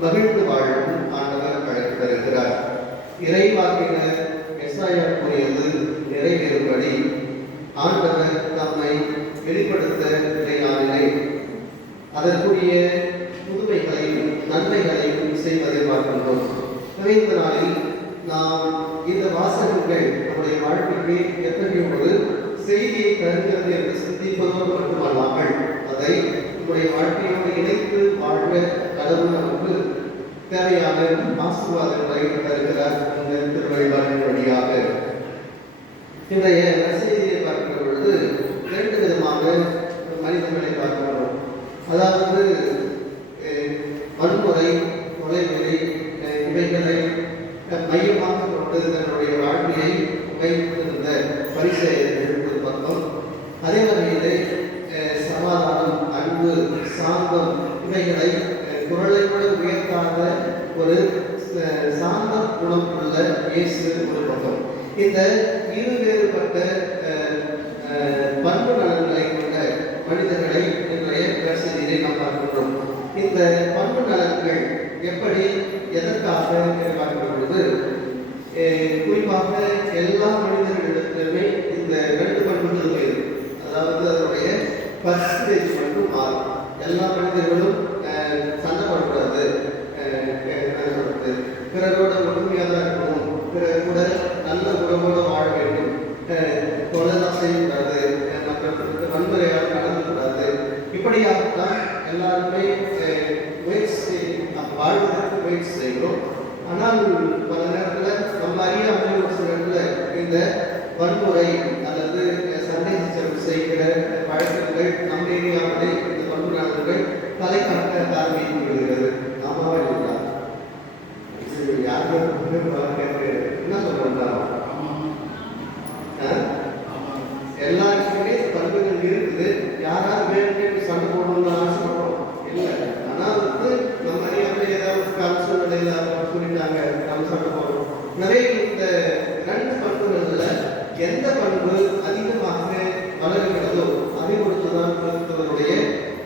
மகிழ்ந்து வாழும் ஆண்டவர் அழைத்து வருகிறார். இறைவாக்கினர் எஸ்ஐயா கூறியது நிறைவேறும்படி ஆண்டவர் நம்மை வெளிப்படுத்த நிலையானேன். அதற்குரிய புதுமைகளையும் நன்மைகளையும் செய்வதை பார்க்கின்றோம். இந்த நாளில் நாம் இந்த வாசகங்கள் நம்முடைய வாழ்க்கைக்கு எத்தகைய ஒரு செய்தியை தருகிறது என்று சிந்திப்பதோடு மட்டுமல்லாமல் அதை நம்முடைய வாழ்க்கையோடு இணைத்து வாழ்வ கடவுள் நமக்கு தேவையான ஆசீர்வாதங்களை தருகிறார் இந்த திருவழிபாட்டின் வழியாக. இன்றைய செய்தியை பார்க்கிற பொழுது இரண்டு விதமான மனிதர்களை பார்க்கிறோம். அதாவது வன்முறை, கொலைவெறி இவைகளை மையமாக கொண்டு தன்னுடைய வாழ்க்கையை வைத்திருந்த பரிசேயர்கள் ஒரு பக்கம், அதே வகையிலே சமாதானம், அன்பு, சாந்தம் இவைகளை குரலை கூட உயர்த்தாத ஒரு சாந்த குணம் உள்ள இயேசு ஒரு பக்கம். இந்த இருவேறுபட்ட பண்பு நலன்களை கொண்ட மனிதர்களை இன்றைய நற்செய்தியிலே நாம் பார்க்கின்றோம். இந்த பண்பு நலன்கள் எப்படி எதற்காக பார்க்கிற பொழுது குறிப்பாக எல்லா மனிதர்களிடத்திலுமே இந்த ரெண்டு பண்புகள் போயிடும். அதாவது அதனுடைய பர்சன்டேஜ் மட்டும் மாறும். எல்லா மனிதர்களும் சண்டை போடக்கூடாது, பிறரோட ஒற்றுமையாக தான் இருக்கணும், பிறர் கூட நல்ல உறவோடு வாழ வேண்டும், கொலை செய்யக்கூடாது, மற்றவர்களுக்கு வன்முறையாக நடந்துக்கூடாது. இப்படியாகத்தான் எல்லாருமே முயற்சி வாழ்வதற்கு முயற்சி செய்கிறோம். ஆனால் பல நேரத்தில் நம்ம அறியாமல் ஒரு சில இடத்துல இந்த வன்முறை அல்லது சண்டை செய்கிற வழக்குகள் நம்ம ஏரியாவிலே இந்த பண்பு நலன்கள் தலை காட்ட ஆரம்பித்து விடுகிறது. ஆமாவா இல்லையா? யாரும் என்ன சொல்றாங்க? எல்லாருக்குமே பண்புகள் இருக்குது. யாராவது வேணும்னு சண்டை போடணும்னு ஆசைப்படுறோம் இல்லை. ஆனால் நம்ம அறியாமல் ஏதாவது கால சூழ்நிலையில் சொல்லிட்டாங்க, நம்ம சண்டை போடுறோம். நிறைய இந்த ரெண்டு பண்புகள்ல எந்த பண்பு அதிகமாக வளர்கிறதோ அதை பொறுத்துதான் கிறிஸ்தவருடைய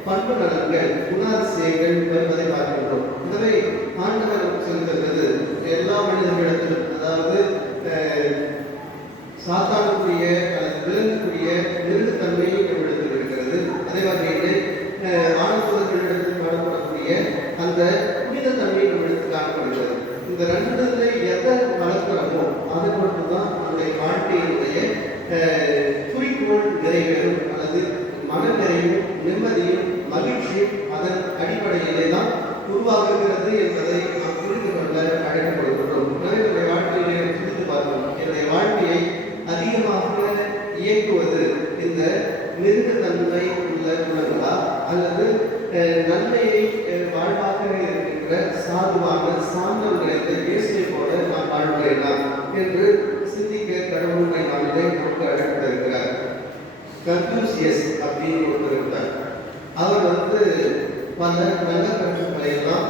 பண்பு நலன்கள், குணாதிசயங்கள் வருவதை பார்க்கின்றோம். எனவே ஆண்டவர் சொல்கிறது எல்லா மனிதர்களிடத்திலும், அதாவது சாத்தானுக்குரிய அல்லது விலங்குக்குரிய மிருகத்தன்மை நம்மிடத்தில் இருக்கிறது. அதே வகையிலே ஆணவர்களிடத்தில் காணப்படக்கூடிய அந்த புனிதத்தன்மை நம்மிடத்தில் காணப்படுகிறது. இந்த ரெண்டுல எதை வளர்க்கிறோமோ அதை பொறுத்து தான் நம்முடைய வாழ்க்கையினுடைய குறிக்கோள் நிறைவேறும் அல்லது மன நிறைவும் நிம்மதியும் மகிழ்ச்சியும் அதன் அடிப்படையிலே தான் உருவாகுகிறது என்பதை நாம் புரிந்து கொள்ள அழைக்கப்படுகின்றோம். என்னுடைய வாழ்க்கையிலே சிந்தித்து பார்க்கிறோம். என்னுடைய வாழ்க்கையை அதிகமாக இயக்குவது இந்த மிருகத்தன்மை உள்ள குணங்களா அல்லது நன்மையை வாழ்வாக இருக்கின்ற சாதுவான சாந்தம் நிறைந்த இயேசுவை போல நாம் வாழ்கிறேனா என்று சிந்திக்க கடவுளுடைய நாளிலே நமக்கு அழைத்திருக்கிறார். கன்ஃபூசியஸ் அப்படின்னு ஒருத்தர் இருந்தார். அவர் பல நல்ல கருத்துக்களை எல்லாம்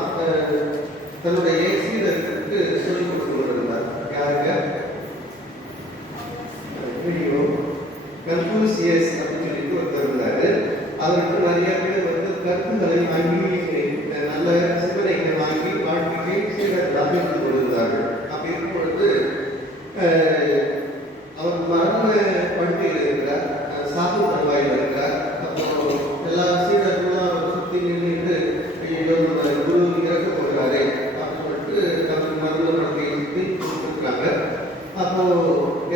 தன்னுடைய சீடர்களுக்கு சொல்லிக் கொடுத்து கொண்டிருந்தார். யாருங்க? கன்ஃபூசியஸ் அப்படின்னு சொல்லிட்டு ஒருத்தர் இருந்தாரு. அவருக்கு நிறைய பேர் கருத்துக்களை வாங்கி நல்ல சிந்தனைகளை வாங்கி வாழ்க்கையை சீடர்களாக இருந்து கொண்டிருந்தார்கள். அப்படி இருக்கும் பொழுது அவர் மரண படுக்கையில் இருக்கிறார், சாப்பு தருவாயில் இருக்கிறார். அப்போ எல்லா சீடர்களும் அவர் சுற்றி நின்று குரு இறக்க போகிறாரே அப்படின்னு சொல்லிட்டு நமக்கு மரண படுக்கையை சுற்றி கொடுத்துருக்காங்க. அப்போ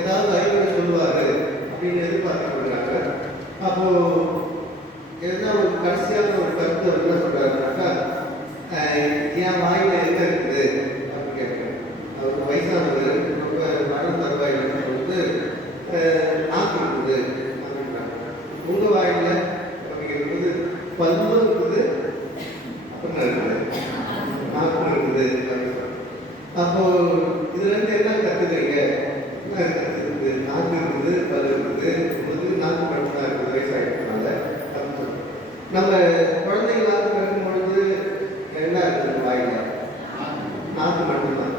ஏதாவது அறிவுரை சொல்லுவார் அப்படின்னு எதிர்பார்த்து கொடுக்குறாங்க. அப்போ எதுனா ஒரு கடைசியான ஒரு கருத்து என்ன சொல்றாருனாக்கா, என் வாயில என்ன இருக்குது அப்படின்னு கேட்கிறேன். அவருக்கு வயசானவர், ரொம்ப மரண தருவாயில் நாக்கு இருக்குது அப்படின்றாங்க. உங்க வாயில அப்படிங்கிறது பல்லு இருக்குது அப்படின்னா இருக்குது, நாக்கு இருக்குது அப்படின்னு. அப்போ இதுல இருந்து என்ன கத்துக்கிறீங்க? என்ன கத்துக்குது? நாக்கு இருக்குது, பல்லு இருக்குது, உங்களுக்கு நாக்கு மட்டும்தான் இருக்குது வயசாகிட்டதுனால அப்படின்னு சொல்லுவோம். நம்ம குழந்தைகளாக பிறக்கும் பொழுது என்ன இருக்குது வாயில? நாக்கு மட்டும்தான்.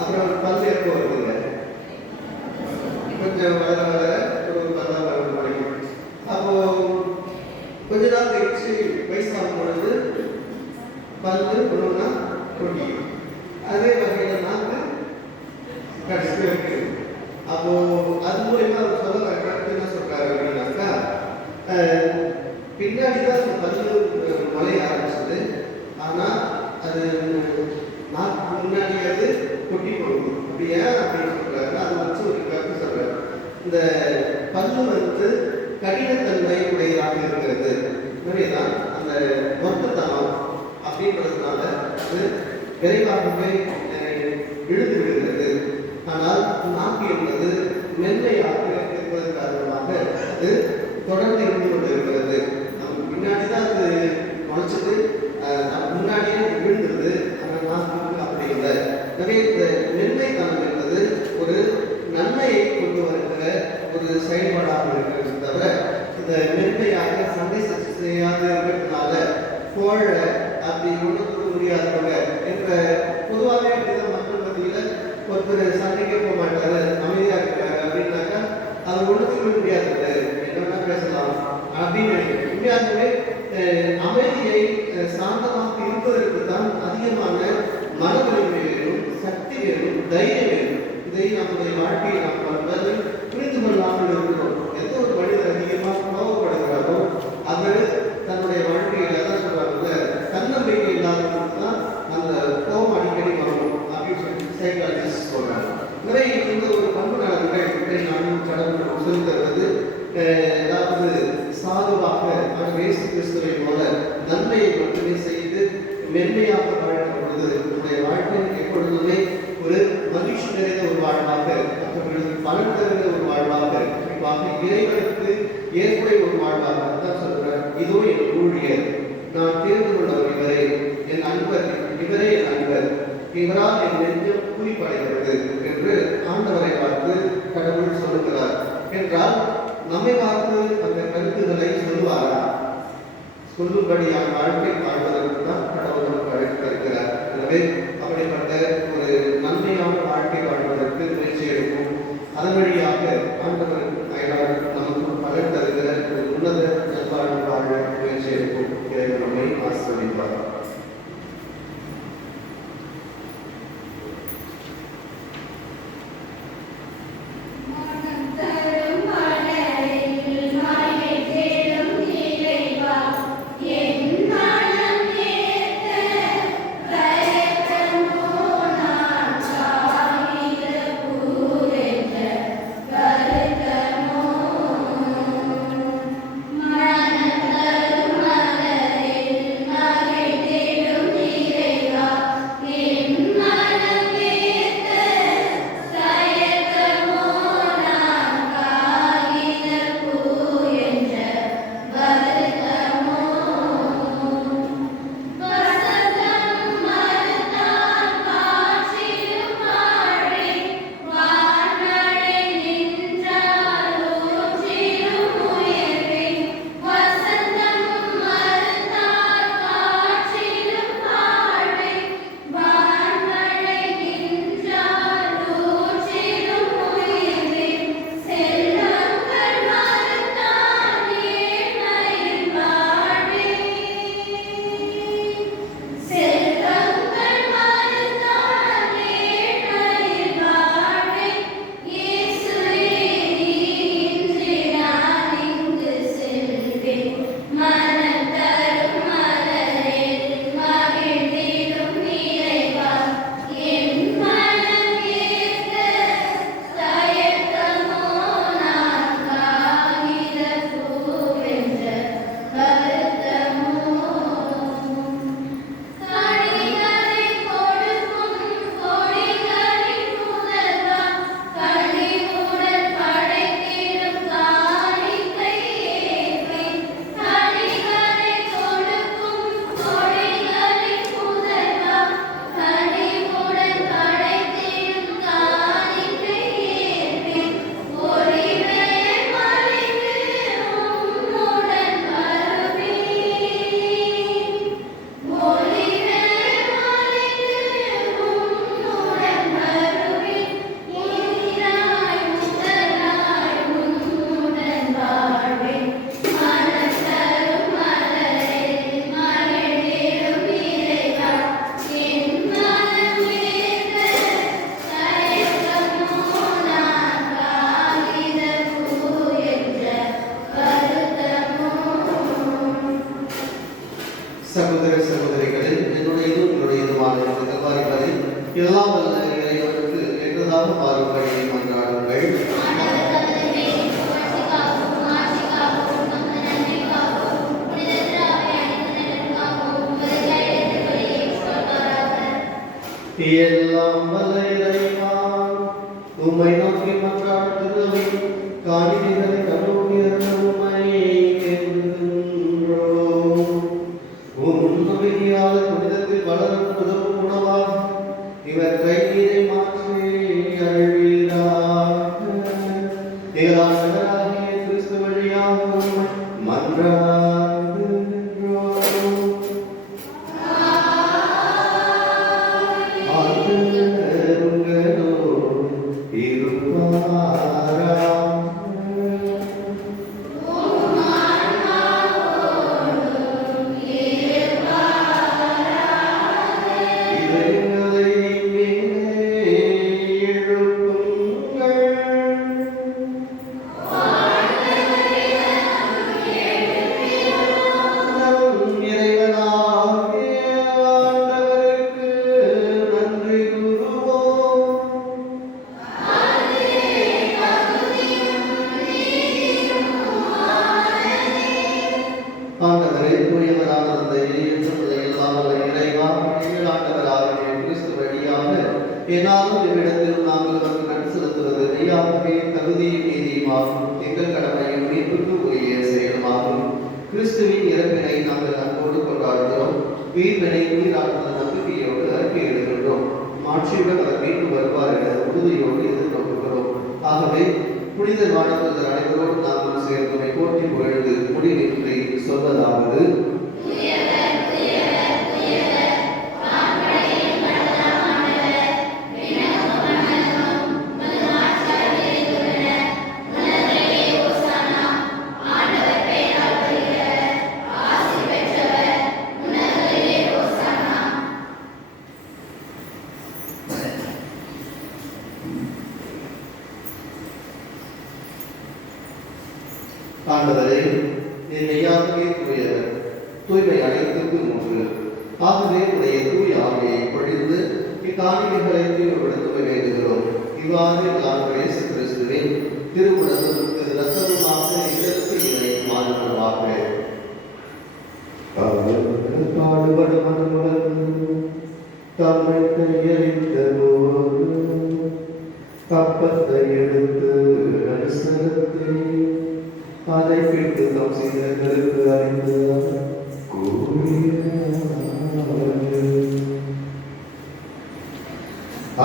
அப்புறம் பல்லு எப்போ வருதுங்க? கொஞ்சம் வளர வளர ஒரு 10 வரைக்கும். அப்போ கொஞ்ச நாள் கழிச்சு வயசாகும் பொழுது பல்லு ஒன்றுனா கொட்டிக்கும். அதே வகையில் நாக்கு இருக்கு. அப்போ அது மூலயமா அவர் சொல்ல வர கருத்து என்ன சொல்றாரு அப்படின்னாக்கா, பின்னாடி தான் அந்த பல்லு மலைய ஆரம்பிச்சது. ஆனா அது நாக்கு முன்னாடியாவது கொட்டி போகுது. அப்படி ஏன் அப்படின்னு சொல்றாரு, அதை வச்சு ஒரு கருத்து சொல்றாரு. இந்த பல்லு வந்து கடினத்தன்மை உடையதாக இருக்கிறது. எனவேதான் அந்த மொத்தத்தனம் அப்படின்றதுனால அது விரைவாகவே இழுத்து விடுகிறது. ஆனால் நாக்கு என்பது மென்மையாக இருப்பதன் காரணமாக அது தொடர்ந்து இருந்து கொண்டிருக்கிறது. நமக்கு பின்னாடி தான் அது முளைச்சது, நமக்கு முன்னாடியே விழுந்தது. ஆனால் நாக்கு அப்படி இல்லை. எனவே இந்த மென்மைத்தனம் என்பது ஒரு நன்மையை கொண்டு வருகிற ஒரு செயல்பாடாக இருக்கிறது தவிர, இந்த மென்மையாக சண்டை செய்யாத இருக்கிறதுனால கோழ அப்படி ஒன்றுக்கு முடியாதவங்க என்ற பொதுவாகவே அப்படிதான் மக்கள் மத்தியில் ஒருத்தர் சண்டைக்கே போக மாட்டாரு, அமைதியாக இருக்கிறாரு அப்படின்னாக்கா அது ஒன்றுக்கு முடியாதது, என்னன்னா பேசலாம் அப்படின்னு நினைக்கிறேன். உண்மையாகவே அமைதியை சாந்தமாக இருப்பதற்கு தான் அதிகமான மன வலிமை வேணும், சக்தி வேணும், தைரியம் வேணும். இதை நம்முடைய வாழ்க்கையை நாம் புரிந்து கொள்ளாமல் இருக்கிறோம். எந்த ஒரு மனிதர் அதிகமாக கோபப்படுகிறாரோ அவர் தன்னுடைய வாழ்க்கையில் எல்லாம் சொல்றாங்க, தன்னம்பிக்கை இல்லாதவங்களுக்கு தான் அந்த கோபம் அடிக்கடி வரும் அப்படின்னு சொல்லி சைக்காலஜிஸ்ட் சொல்றாங்க. நிறைய இந்த ஒரு பண்பு நலன்கள் நானும் கடவுள் சொல்லி தருவது, அதாவது சாதுவாக இயேசு கிறிஸ்துவை போல நன்மையை மட்டுமே செய்து மென்மையாக வாழ்கிற பொழுது நம்முடைய வாழ்க்கை எப்பொழுதுமே ஒரு மகிழ்ச்சி நிறைந்த ஒரு வாழ்வாக, மற்றவர்களுக்கு பலன் தருகிற ஒரு வாழ்வாக, குறிப்பாக இறைவனுக்கு ஏற்புடைய ஒரு வாழ்வாக தான் சொல்கிறார். இதோ என் ஊழியர், நான் தேர்ந்து கொண்டவர் இவரே, என் அன்பர் இவரே, என் அன்பர், இவரால் என் நெஞ்சம் குறிப்படைகிறது என்று ஆண்டவரை பார்த்து கடவுள் சொல்லுகிறார். என்றால் நம்மை பார்த்து அந்த கருத்துக்களை சொல்லுவாரா? சொல்லும்படியான வாழ்க்கை வாழ்வதற்கு தான் கடவுள் நமக்கு அழைத்திருக்கிறார். எனவே அப்படிப்பட்ட ஒரு நன்மையான வாழ்க்கை வாழ்வதற்கு முயற்சி எடுக்கும். அதன் வழியாக ஆண்டவருக்கு அயலாக நமக்கு பலன் தருகிற ஒரு உன்னத நல்வாழ்வு வாழ முயற்சி எடுக்கும். இறைவன் நம்மை ஆசீர்வதிப்பார். Yeah. எல்லாம் வல்ல இறைவனுக்கு ஏற்றதாக மாறும்படி மன்றாடுங்கள். எல்லாம் வல்ல இறைவா, உம்மை நோக்கி மன்றாடுகிறோம். காணிக்கைகளை கண்ணோக்கிய உம்மை கேட்கின்றோம். உம் நம்பிக்கையால் புனிதத்தில் வளரும் உதவும் உணவாக இவற்றை நீரை மாற்றி அழிவீராக. எங்களாகிய கிறிஸ்து வழியாக உம்மை மன்றாடுகிறோம். ஆண்டவரே, தூயவரான தந்தையே, எல்லாம் இறைவா, ஆண்டவராகிய கிறிஸ்து வழியாக ஏனாலும் இவ்விடத்தில் நாங்கள் வந்து நன்றி செலுத்துவது மெய்யாகவே தகுதியும் நீதியுமாகும். எங்கள் கடமையும் மீட்புக்கு உரிய செயலுமாகும். கிறிஸ்துவின் இறப்பினை நாங்கள் அன்போடு கொண்டாடுகிறோம். வீட்டினை உயிராட்டுதல் நம்பிக்கையோடு அறிக்கையிடுகின்றோம். மாட்சியுடன் அவர் மீண்டும் வருவார் என உறுதியோடு எதிர்நோக்குகிறோம். ஆகவே புனித வானவர்கள் அனைவரோடு நாங்கள் சேர்ந்தமை போற்றி புகழ்ந்து முடிவின்றி சொல்வதாவது: ஆண்டவரே, நீர் மெய்யாகவே தூயவர், தூய்மை அனைத்துக்கு மூன்று. ஆகவே உடைய தூய ஆவியை பொழிந்து இக்காணிக்கைகளை தூய்மைப்படுத்த வேண்டுகிறோம். இவ்வாறு நாங்கள் இயேசு கிறிஸ்துவின் திருவுடலும் இரத்தமுமாக எங்களுக்கு இணை மாறுவதாக. தம்மை கையளித்த போது அப்பத்தை எடுத்து நடுசரத்தை அதை பிடித்து தம் சீடர்களுக்கு அறிந்து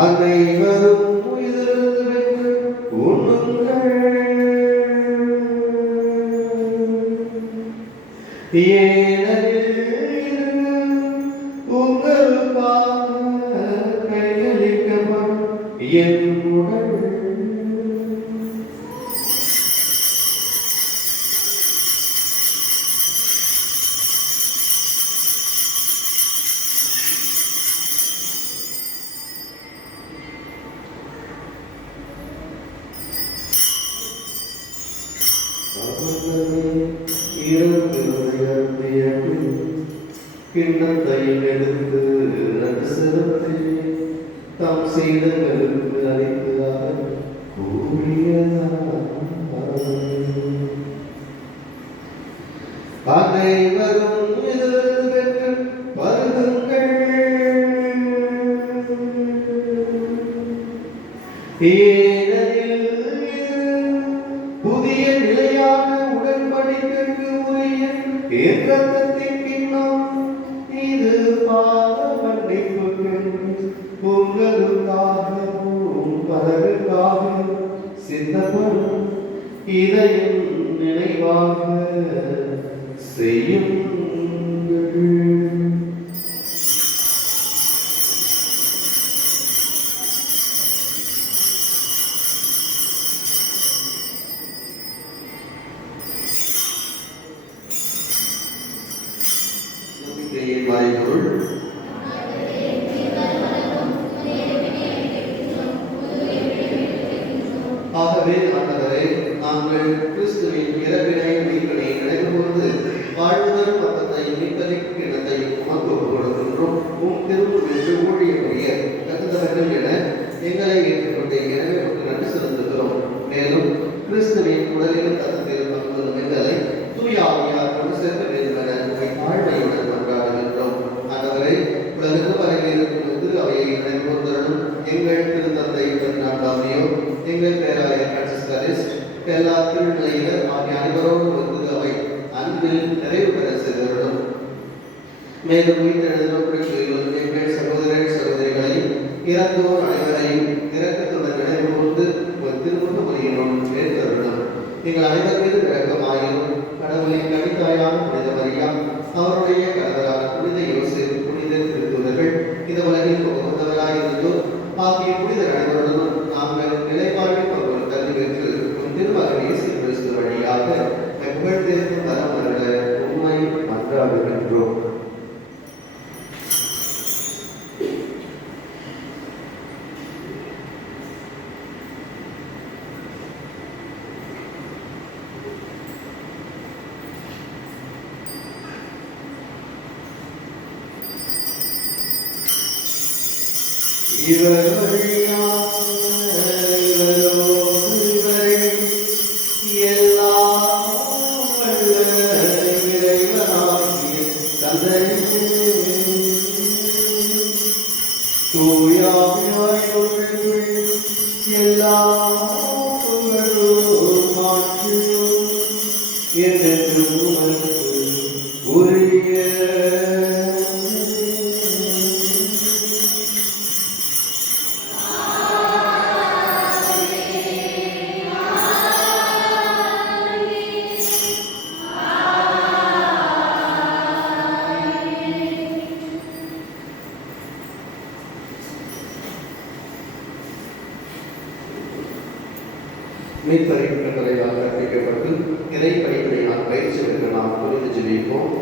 அனைவரும் உயிரிழந்து உண்ணுங்கள், ஏனெனில் உங்களுக்காக கையளிக்கப்படும் என் உடல். கிண்ணத்தை எடுத்து நடுசரத்தை தம் சீடர்களுக்கு அளித்தார். அனைவரும் பெற்று வருதுங்கள், ஏனெனில் புதிய நிலையான உடன்படிக்கைக்கு உரிய இரத்தத்தின் கிண்ணம். இது பாவ மன்னிப்புக்கு உங்களுக்காகவும் பலருக்காகவும் சிந்தப்படும். இதையும் நினைவாக செய்யுங்கள். மறைபொருள் ஆகவே ஆண்டவரே, நாங்கள் கிறிஸ்துவின் இறப்பினை மீட்பினை நினைவுகூர்ந்து வாழ்வுதல் பக்கத்தையும் மீட்பளிக்கும் இடத்தையும் உமக்கு கொடுக்கின்றோம். உம் திருவுள் என்று ஊழிய புரிய கட்டுதலை கூர்ந்தருளும். எங்கள் திருத்தந்தை 14ஆம் லியோ, எங்கள் பேராயர் பிரான்சிஸ்கரிஸ்ட், எல்லா திருநிலையினர் ஆகிய அனைவரோடு வந்து அவை அன்பில் நிறைவு பெற செய்தருளும். மேலும் உயிர்த்தெழுதலும் எங்கள் சகோதரர் சகோதரிகளை இறந்தோர் அனைவரையும் இரக்கத்துடன் நினைவு கூர்ந்து ஒரு திருமுக மொழியினோடு சேர்த்தருளும். எங்கள் அனைவர் மீது இரக்கமாயிரும். கடவுளின் கவிதாயான புனித மரியா, அவருடைய கணவரான புனித யோசேப்பு, புனித திருத்தூதர்கள், இந்த உலகில் உகந்தவராயிருந்தோர் ஆகிய புனிதர் அனைவருடனும் நாங்கள் நிலைவாழ்வில் ஒரு கல்வி பெற்று திருமகன் இயேசு கிறிஸ்து வழியாக புகழ்ந்தேற்கும் வரம் அருள உண்மை மன்றாடுகின்றோம். மீட்பரின் கட்டளையால் கற்பிக்கப்பட்டு இறை படிப்படியால் பயிற்சி பெற்று நாம் புரிந்து ஜெபிப்போம்.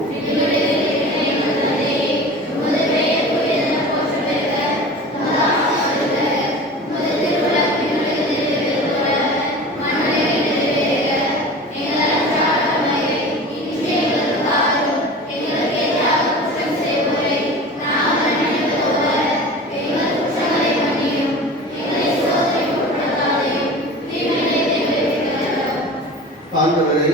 ஆண்டவரை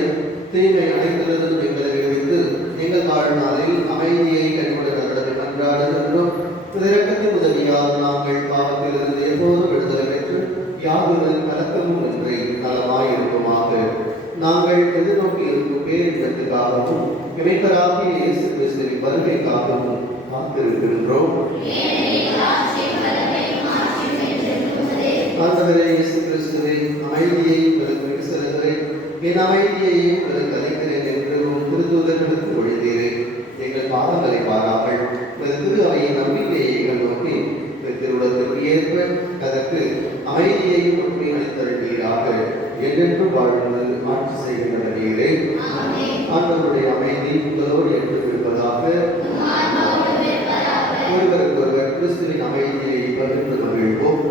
தீமை அனைத்திலிருந்தும் எங்களை விடுவித்து எங்கள் வாழ்நாளில் அமைதியை கைவிடுகிறது மன்றாடுகின்றோம். இரக்கத்தின் உதவியால் நாங்கள் பாவத்திலிருந்து எப்போதும் விடுதலை பெற்று யாதொரு கலக்கமும் இன்றி நலமாயிருக்குமாக. நாங்கள் எதிர்நோக்கி இருக்கும் பேரின்பத்துக்காகவும் இணைப்பராகிய இயேசு கிறிஸ்துவின் வருகைக்காகவும் காத்திருக்கின்றோம். ஆண்டவரே இயேசு கிறிஸ்துவை அமைதியை உங்களுக்கு செலுத்துகிறேன், என் அமைதியையே உங்களுக்கு அளிக்கிறேன் என்று திருத்தூதர்களுக்கு ஒழித்தீரேன். எங்கள் பாவங்களை பாராமல் திரு அவையின் நம்பிக்கையை நோக்கி திருவுலகத்திற்கு ஏற்ப அதற்கு அமைதியையும் ஒற்றுமையை அளித்தருளீராக. என்றென்று வாழ்ந்து ஆட்சி செய்கின்றவரே, ஆண்டவருடைய அமைதி உங்களோடு ஏற்றிருப்பதாக. ஒருவருக்கொருவர் கிறிஸ்துவின் அமைதியை பகிர்ந்து மகிழ்வோம்.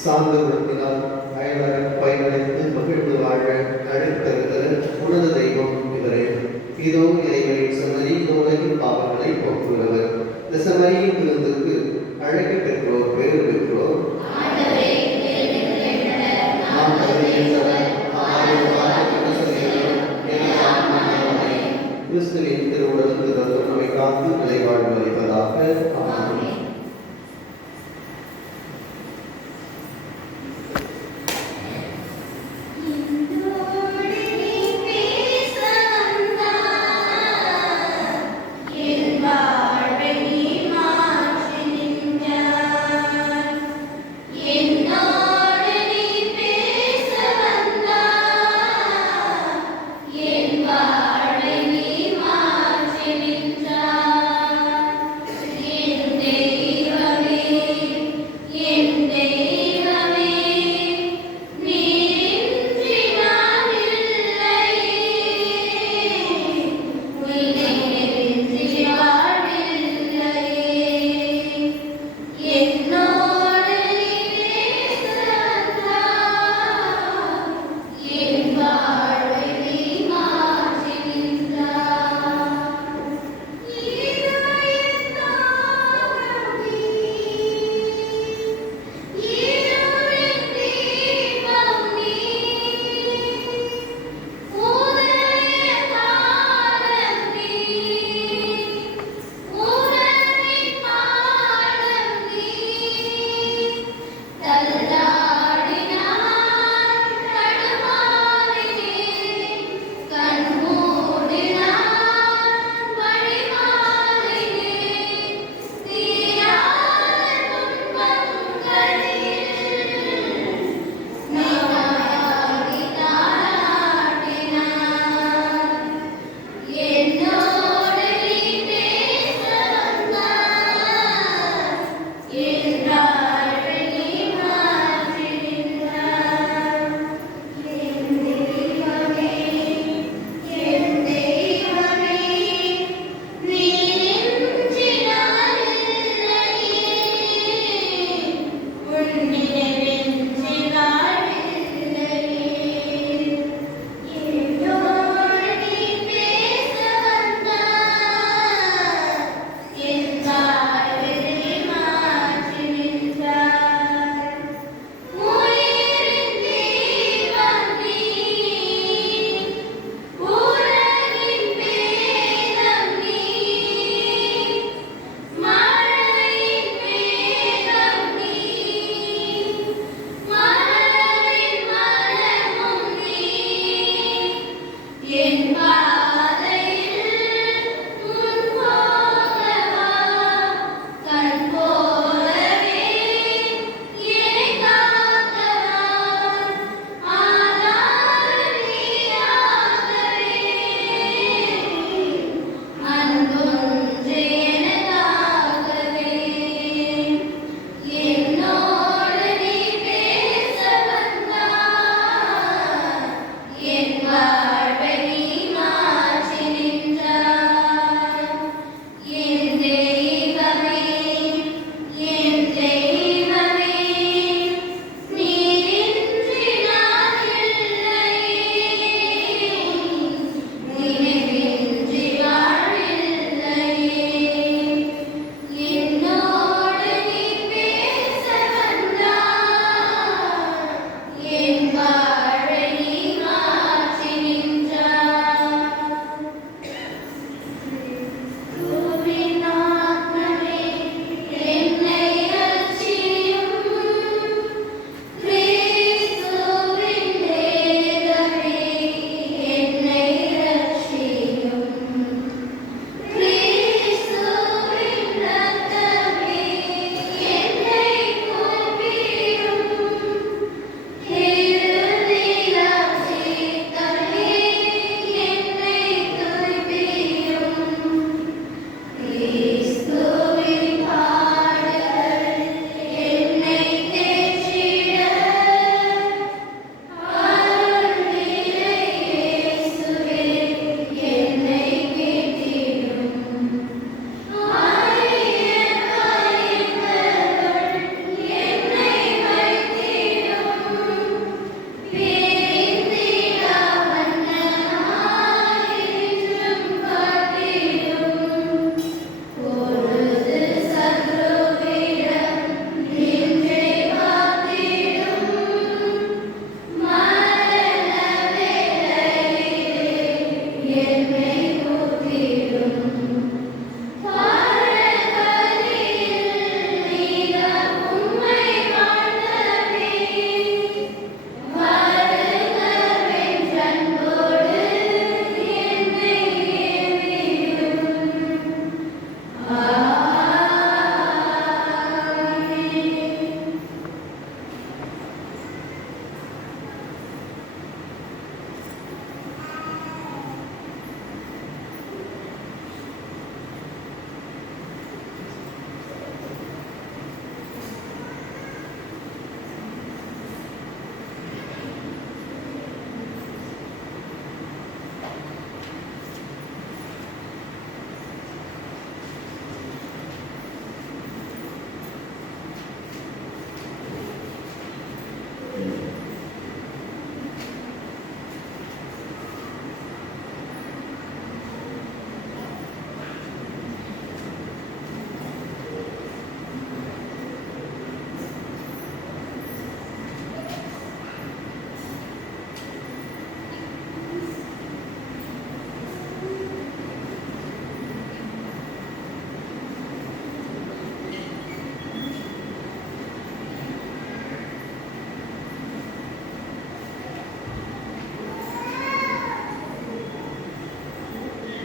சார்ந்த குணத்தினால் அயலர் பயனடைந்து மகிழ்ந்து வாழ அழைத்தருகிற உன்னத தெய்வம் இவரே. இதோ இறைவனின் சமரி, உலகின் பாவங்களை போக்குகிறவர். இந்த சமரியின் விருந்துக்கு அழைக்க பெற்றோர் பேறு பெற்றோர். கிறிஸ்துவின் திருவுடலுக்கு நம்மை காத்து நிலைவாழ்வு அளிப்பதாக. வாழ்வை மாற்றி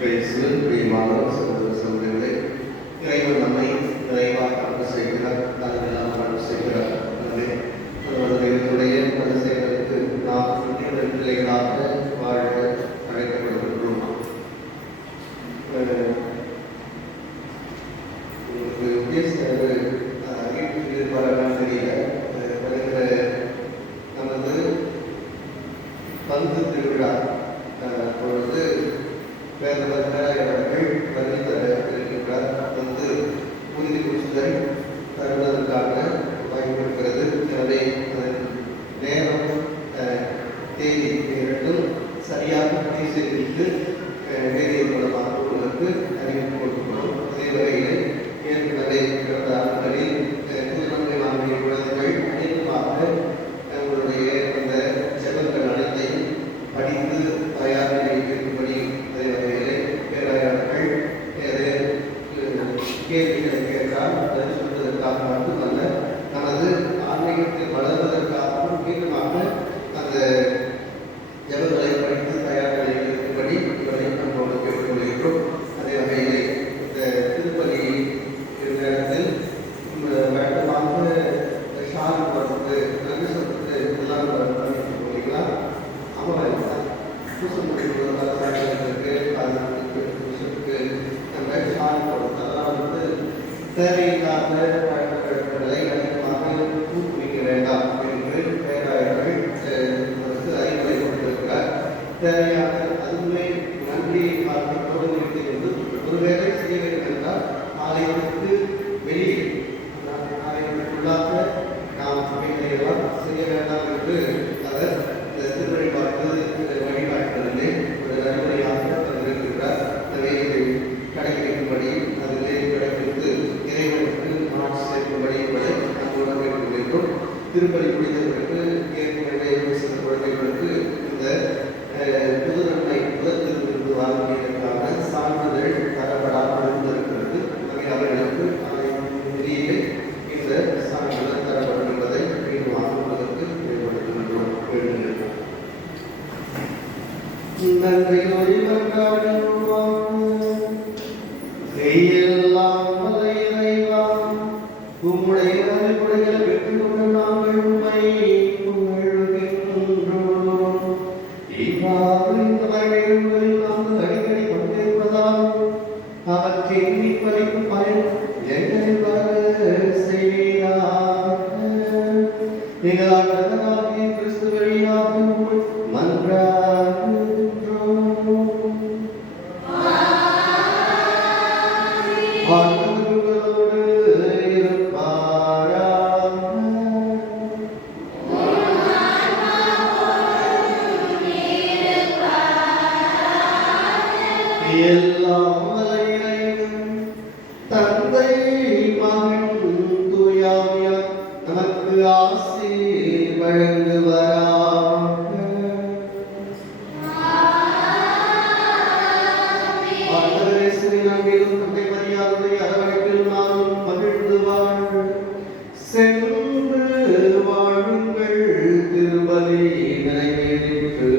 பிரியமான சகோதர சகோதரிகளே, இறைவன் நம்மை நிறைவாக அன்பு செய்கிறார், அதெல்லாம் அன்பு செய்கிறார். எனவே அவர்களுடைய பல செயல்களுக்கு நாம் இந்திய பிள்ளைகளாக வாழ அழைக்கப்படுகின்றோம். உங்களுக்கு வரலாம் தெரியல, நமது பந்து திருவிழா பொழுது அவர்கள் வருகை தர இருக்கின்றார். வந்து உறுதி பூசுதல் தருவதற்காக வாய்ப்பிருக்கிறது. எனவே நேரம் தேதி இரண்டும் சரியாக பேசிவிட்டு வேதியை மூலமாக உங்களுக்கு அறிவிப்பு கொடுக்கிறோம். அதே வகையில் ஏற்கனவே கடந்த ஆண்டுகளில் புதுநன்மை வாங்கிய குழந்தைகள் அநேகமாக உங்களுடைய அந்த ஜெபங்கள் அனைத்தையும் படித்து தயார் நிலையில் இருக்கும்படி கேள்விகளை கேட்டால் பதில் சொல்வதற்காக மட்டுமல்ல, நமது ஆன்மீகத்தில் வளர்வதற்காகவும் மீண்டுமாக அந்த ஜபங்களை படித்து தயார் நிலையில் இருக்கும்படி இவரை நம்மோடு கேட்டுக்கொள்கின்றோம். அதே வகையிலே இந்த திருப்பலி இருக்கிற இடத்தில் வழக்கமாக ஷால் வந்து நன்றி சொல்றது எல்லாம் போகிறீங்களா? ஆமாம், பூசம் முடிவதற்காக சாயங்களுக்கு பூசத்துக்கு நம்ம ஷால் போடுறது அதெல்லாம் வந்து தேவையில்லாத பழக்கங்களை அதிகமாக ஊக்குவிக்க வேண்டாம் என்று பேராயர்கள் அறிவுரை கொடுத்திருக்கிறார். தேவையான அதுவுமே நன்றியை பார்ப்பதோடு இருக்கிறது. ஒருவேளை செய்ய வேண்டும் என்றால் ஆலயத்திற்கு வெளியே ஆலயத்திற்குள்ளாக நாம் சமையலையெல்லாம் செய்ய வேண்டாம் என்று அவர் இந்த திருவழிபாட்டு வழிபாட்டிலே ஒரு அறிவுரையாக தந்திருக்கிறார். எனவே இதை கடைபிடிக்கும்படி அதிலே கடைபிடித்து இறைவனுக்கு மாற்றி சேர்க்கும்படி என்பதை நம்முடன் கேட்டுக்கொள்கின்றோம். திருப்பலி முடிந்தவர்களுக்கு ஏற்கனவே சில குழந்தைகளுக்கு இந்த புது நன்மை முதலிருந்து வாங்கியதற்கான சான்றிதழ் தரப்படாமல் இருந்திருக்கிறது. எனவே அவர்களுக்கு வெளியே இந்த சான்றிதழ் தரப்படும் என்பதை மீண்டும் வாங்குவதற்கு மேம்படுத்துகின்றோம். நன்றியோடு மன்றாடுவோம். உம்முடைய அறிவுரைகளை பெற்றுக்கொண்டு நாங்கள் உம்மை புகழ்கின்றோம். இவ்வாறு இந்த மறைகளில் நாங்கள் அடிக்கடி கொண்டிருப்பதால் அவற்றை எண்ணிப்பதைக்கும் பயன் எங்களை வர செய்வீராக. எங்களாகிய கிறிஸ்து வழியாக மன்றாடுகின்றோம். தந்தை மகன் தூயாவியார் நமக்கு ஆசி வழங்குவாராக. தந்தை மரியாதை அரவணைப்பில் நானும் மகிழ்ந்து சென்று வாழுங்கள். திருப்பலி நிறைவேறிற்று.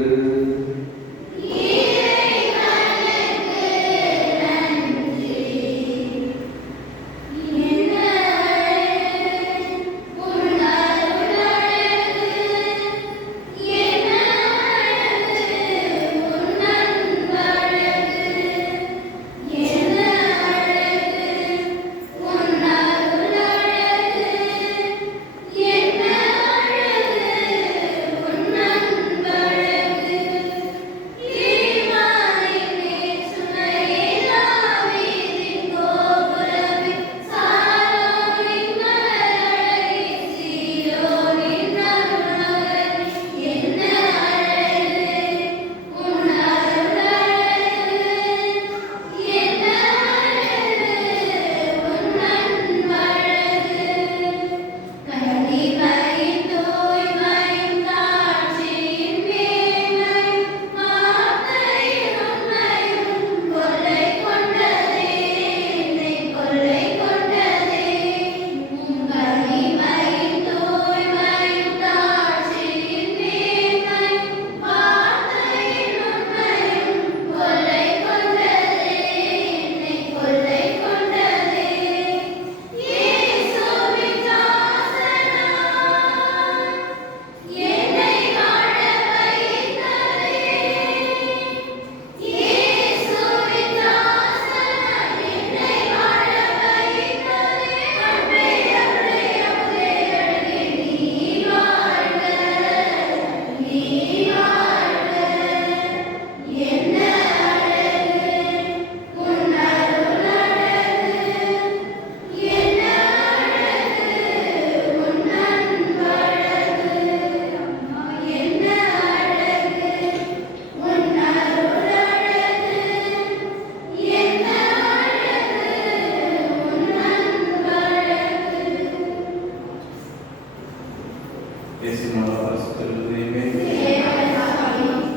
இயேசுவின் பரிசுத்த தெய்வமே,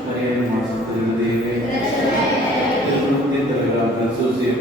மரியாதை மாசத்தில் தெய்வமே, திருமணத்தின் தலைவராக சூசிய